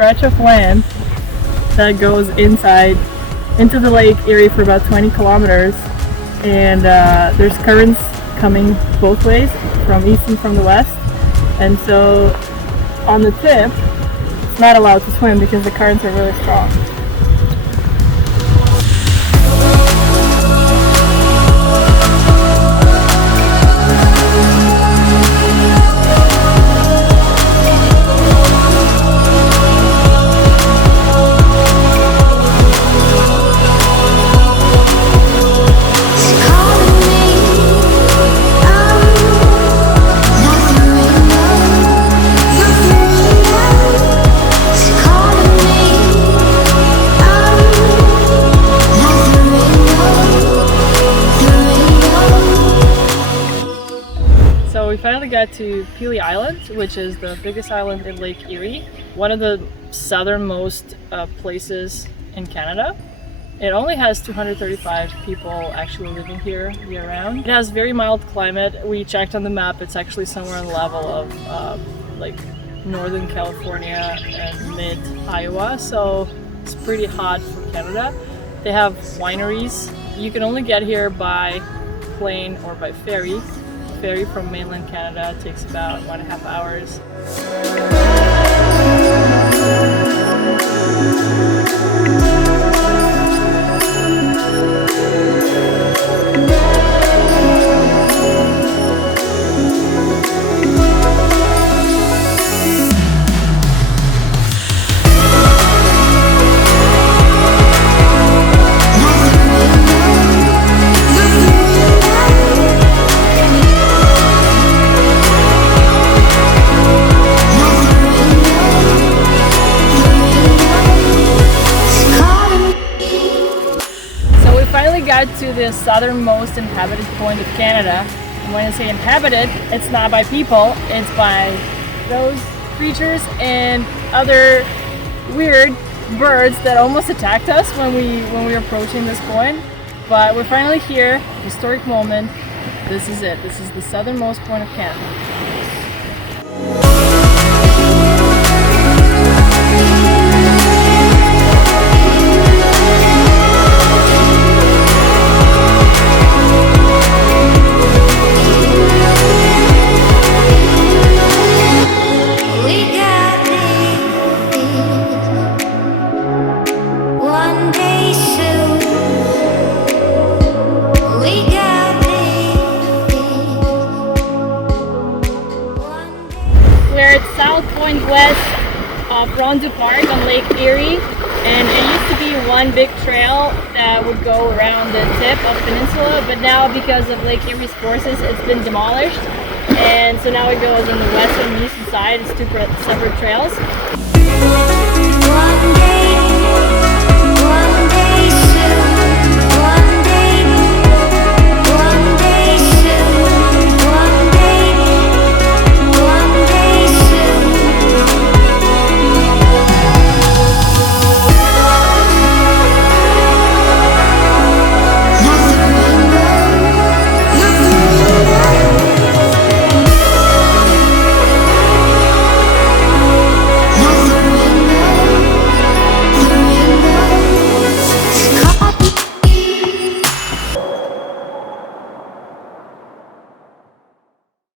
stretch of land that goes inside into the Lake Erie for about 20 kilometers, and there's currents coming both ways, from east and from the west, and so on the tip it's not allowed to swim because the currents are really strong. So we finally got to Pelee Island, which is the biggest island in Lake Erie, one of the southernmost places in Canada. It only has 235 people actually living here year-round. It has very mild climate. We checked on the map, it's actually somewhere on the level of like Northern California and mid-Iowa, so it's pretty hot for Canada. They have wineries. You can only get here by plane or by ferry. Ferry from mainland Canada takes about 1.5 hours. Got to the southernmost inhabited point of Canada. And when I say inhabited, it's not by people, it's by those creatures and other weird birds that almost attacked us when we were approaching this point. But we're finally here, historic moment. This is it. This is the southernmost point of Canada. West of Rondeau Park on Lake Erie, and it used to be one big trail that would go around the tip of the peninsula, but now because of Lake Erie's forces it's been demolished, and so now it goes on the western and eastern side. It's two separate trails.